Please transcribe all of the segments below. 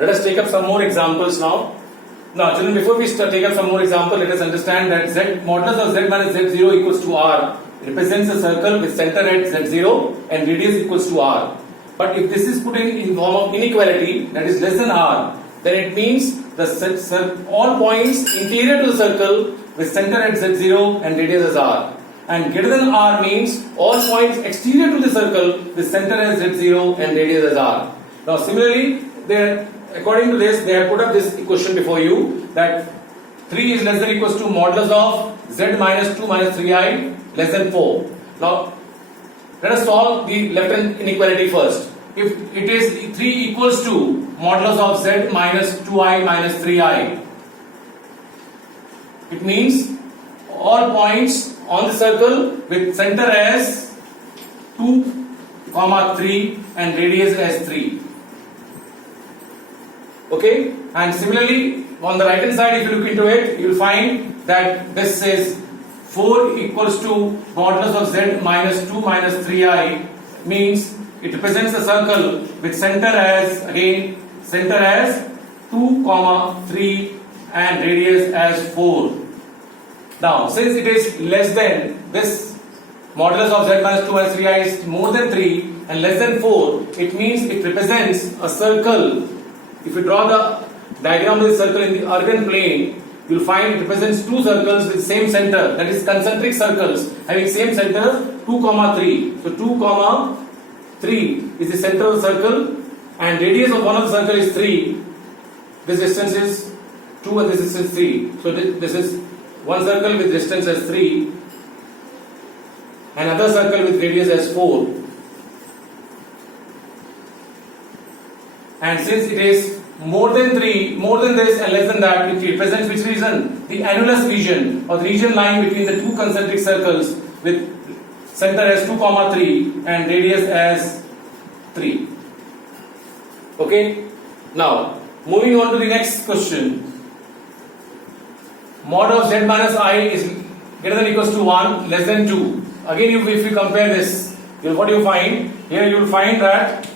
Let us take up some more examples now. Now, children, before we take up some more example, let us understand that z modulus of z minus z0 equals to r represents a circle with center at z0 and radius equals to r. But if this is put in form of inequality, that is less than r, then it means all points interior to the circle with center at z0 and radius as r. And greater than r means all points exterior to the circle with center as z0 and radius as r. Now, similarly, according to this, they have put up this equation before you that 3 is less than or equals to modulus of z minus 2 minus 3i less than 4. Now, let us solve the left hand inequality first. If it is 3 equals to modulus of z minus 2i minus 3i, it means all points on the circle with center as 2, 3 and radius as 3. Okay, and similarly on the right hand side, if you look into it, you will find that this is 4 equals to modulus of z minus 2 minus 3i, means it represents a circle with center as 2, 3 and radius as 4. Now, since it is less than, this modulus of z minus 2 minus 3i is more than 3 and less than 4, it means it represents a circle. If you draw the diagram of the circle in the Argand plane, you will find it represents two circles with same center, that is concentric circles having same center 2, 3. So 2, 3 is the center of the circle and radius of one of the circle is 3. This distance is 2 and this distance is 3. So this is one circle with distance as 3 and another circle with radius as 4. And since it is more than 3, more than this and less than that, it represents which region? The annulus region, or the region lying between the two concentric circles with center as 2, 3 and radius as 3. Okay. Now, moving on to the next question. Mod of z minus I is greater than or equals to 1, less than 2. Again, if you compare this, what do you find? Here you will find that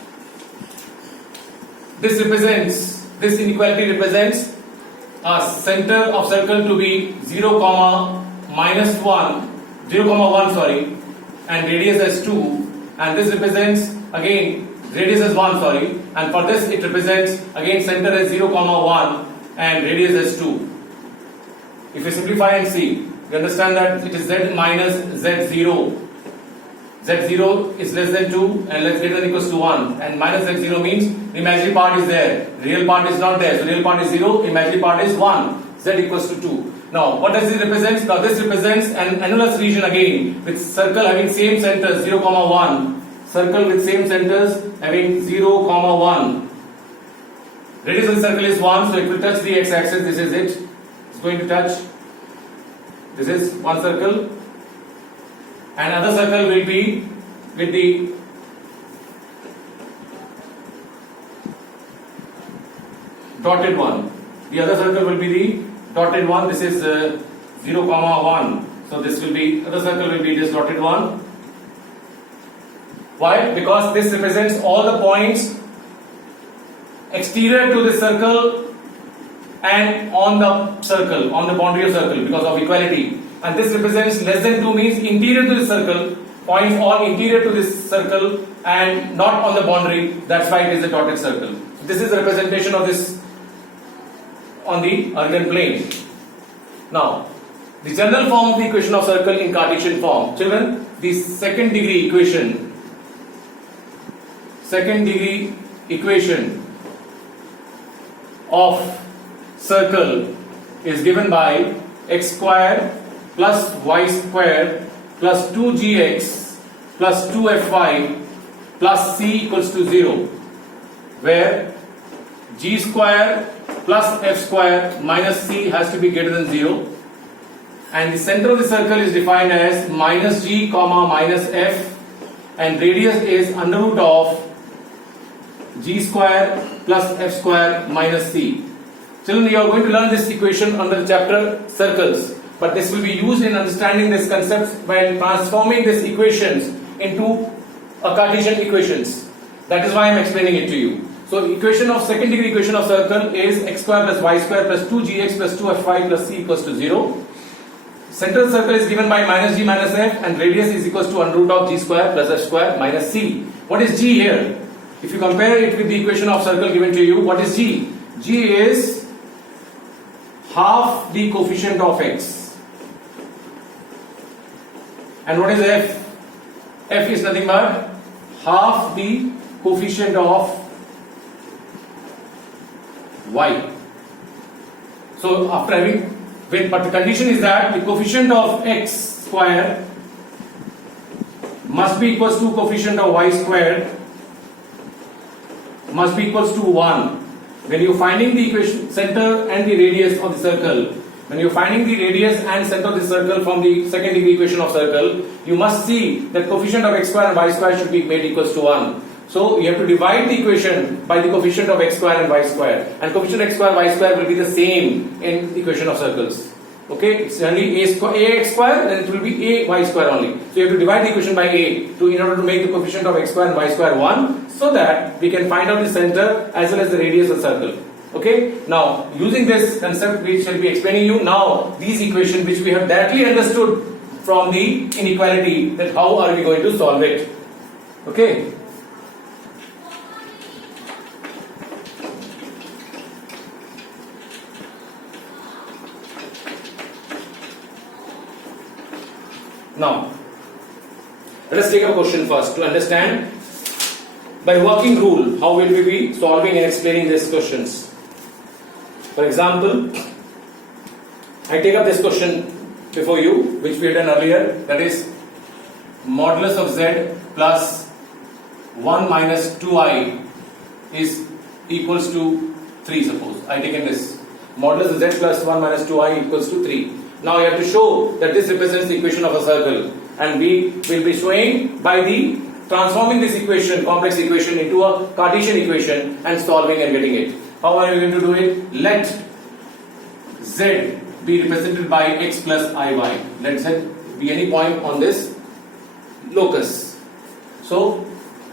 this inequality represents a center of circle to be 0, 1, and radius as 2, and this represents again radius as 1, and for this it represents again center as 0, 1 and radius as 2. If you simplify and see, you understand that it is z minus z0. z0 is less than 2 and less greater than or equals to 1, and minus z0 means the imaginary part is there, real part is not there, so real part is 0, imaginary part is 1, z equals to 2. Now, what does this represent? Now, this represents an annulus region again with circle having same centers 0, 1, circle with same centers having 0, 1. Radius of the circle is 1, so it will touch the x-axis. This is it. It's going to touch. This is one circle. And other circle will be with the dotted one. The other circle will be the dotted one. This is 0, 1. So this will be, other circle will be this dotted one. Why? Because this represents all the points exterior to the circle and on the circle, on the boundary of circle, because of equality. And this represents less than 2 means interior to the circle, points all interior to this circle and not on the boundary. That's why it is a dotted circle. This is the representation of this on the Argand plane. Now, the general form of the equation of circle in Cartesian form. Children, the second degree equation of circle is given by x square plus y square plus 2gx plus 2fy plus c equals to 0, where g square plus f square minus c has to be greater than 0, and the center of the circle is defined as minus g comma minus f, and radius is under root of g square plus f square minus c. Children, you are going to learn this equation under the chapter circles, but this will be used in understanding this concept by transforming these equations into Cartesian equations. That is why I am explaining it to you. So So equation of second degree equation of circle is x square plus y square plus 2gx plus 2fy plus c equals to 0. Central circle is given by minus g minus f and radius is equals to under root of g square plus f square minus c. What is g here? If you compare it with the equation of circle given to you, what is g? G is half the coefficient of x. And what is f? F is nothing but half the coefficient of y. So after having, but the condition is that the coefficient of x square must be equals to coefficient of y squared must be equals to 1. When you're finding the equation center and the radius of the circle, when you're finding the radius and center of the circle from the second degree equation of circle, you must see that coefficient of x square and y square should be made equals to 1. So you have to divide the equation by the coefficient of x square and y square, and coefficient x square y square will be the same in the equation of circles. Okay, it's only ax square, then it will be a y square only. So you have to divide the equation by a in order to make the coefficient of x square and y square 1, so that we can find out the center as well as the radius of the circle. Okay, now using this concept which shall be explaining you now these equations which we have directly understood from the inequality, that how are we going to solve it. Okay. Now, let us take a question first to understand by working rule how will we be solving and explaining these questions. For example, I take up this question before you which we had done earlier, that is modulus of z plus 1 minus 2i is equals to 3. Suppose I taken this modulus of z plus 1 minus 2i equals to 3. Now you have to show that this represents the equation of a circle, and we will be showing by the transforming this equation, complex equation, into a Cartesian equation and solving and getting it. How are you going to do it? Let z be represented by x plus iy. Let z be any point on this locus. So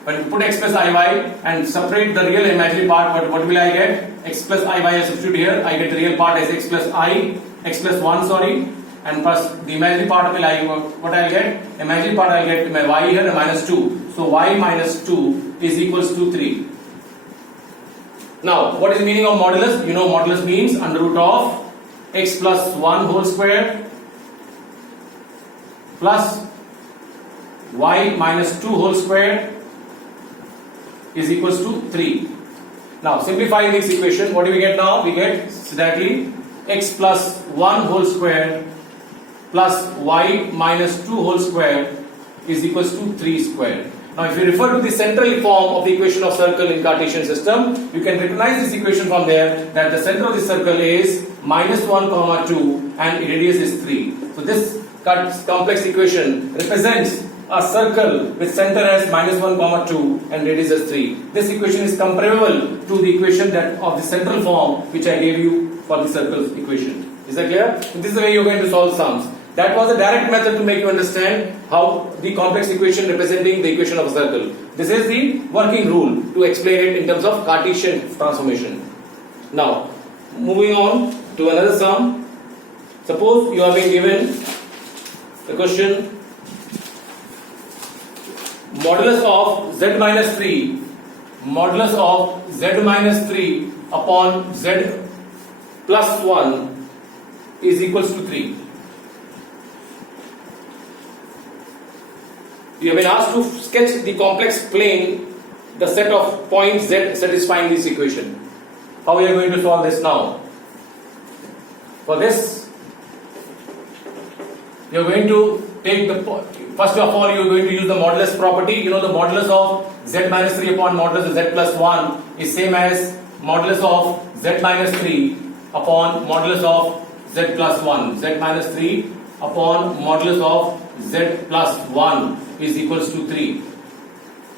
when you put x plus iy and separate the real and imaginary part, what will I get? X plus iy I substitute here. I get the real part as x plus 1, sorry, and plus the imaginary part will I, what I'll get? Imaginary part I'll get my y here minus 2. So y minus 2 is equals to 3. Now, what is the meaning of modulus? You know modulus means under root of x plus 1 whole square plus y minus 2 whole square is equals to 3. Now, simplifying this equation, what do we get now? We get exactly x plus 1 whole square plus y minus 2 whole square is equals to 3 square. Now, if you refer to the central form of the equation of circle in Cartesian system, you can recognize this equation from there, that the center of the circle is minus 1 comma 2 and radius is 3. So this complex equation represents a circle with center as minus 1 comma 2 and radius as 3. This equation is comparable to the equation that of the central form which I gave you for the circle equation. Is that clear? This is the way you are going to solve sums. That was a direct method to make you understand how the complex equation representing the equation of a circle. This is the working rule to explain it in terms of Cartesian transformation. Now, moving on to another sum. Suppose you have been given the question modulus of z minus 3 upon z plus 1 is equals to 3. You have been asked to sketch the complex plane, the set of points z satisfying this equation. How are you going to solve this now? For this, you are going to take the, first of all you are going to use the modulus property. You know the modulus of z minus 3 upon modulus of z plus 1 is same as modulus of z minus 3 upon modulus of z plus 1. Z minus 3 upon modulus of z plus 1 is equals to 3.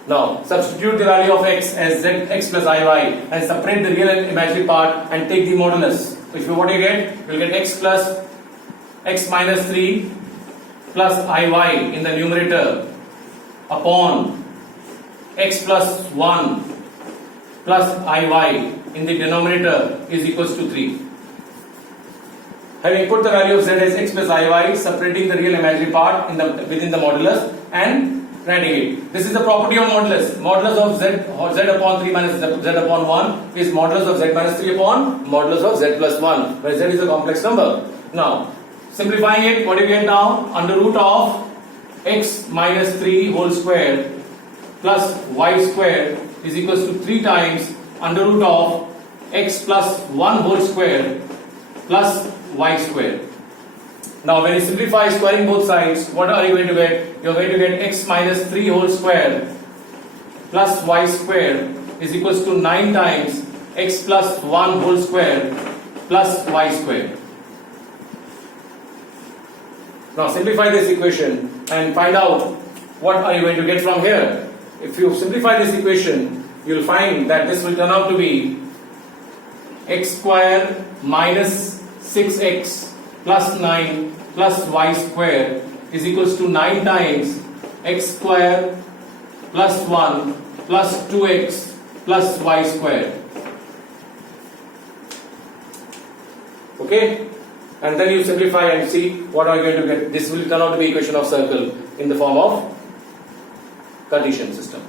Now substitute the value of x as z x plus iy and separate the real and imaginary part and take the modulus. So if you what you get, you will get x plus x minus 3 plus iy in the numerator upon x plus 1 plus iy in the denominator is equals to 3. Having put the value of z as x plus iy, separating the real imaginary part within the modulus and writing it. This is the property of modulus. Modulus of z upon 3 minus z upon 1 is modulus of z minus 3 upon modulus of z plus 1, where z is a complex number. Now, simplifying it, what do you get now? Under root of x minus 3 whole square plus y square is equals to 3 times under root of x plus 1 whole square plus y square. Now when you simplify squaring both sides, what are you going to get? You are going to get x minus 3 whole square plus y square is equals to 9 times x plus 1 whole square plus y square. Now simplify this equation and find out what are you going to get from here. If you simplify this equation, you will find that this will turn out to be x square minus 6x plus 9 plus y square is equals to 9 times x square plus 1 plus 2x plus y square. Okay? And then you simplify and see what are you going to get. This will turn out to be equation of circle in the form of Cartesian system.